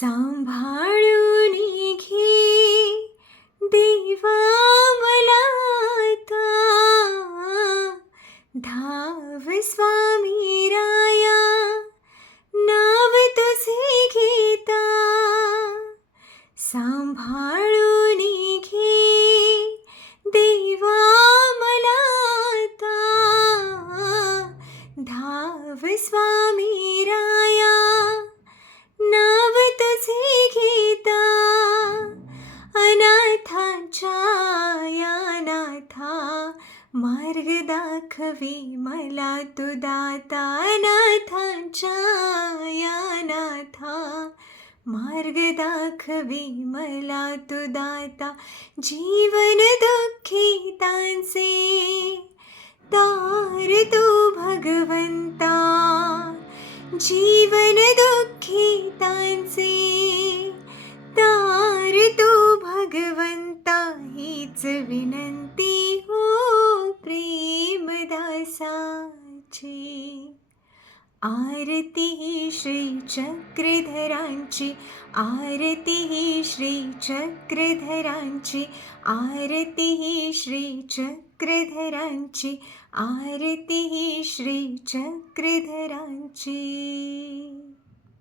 सांभाळून घे देवा मला आता, धाव स्वामी राया नाव तुझे घेता. सांभाळून घे देवा मला आता, धाव स्वामी राया नाव तुझे घेता. अनाथांच्या या नाथा मार्ग दाखवी मला तू दाता. अनाथांच्या या नाथा मार्ग दाखवी मला तू दाता. जीवन दुःखितांचे तार तू भगवंता. जीवन दुःखितांचे तार तू भगवंता. हीच विनंती हो प्रेमदासाची. आरती ही श्री चक्रधरांची, आरती ही श्री चक्रधरांची, आरती ही श्री चक्रधरांची, आरती ही श्री चक्रधरांची.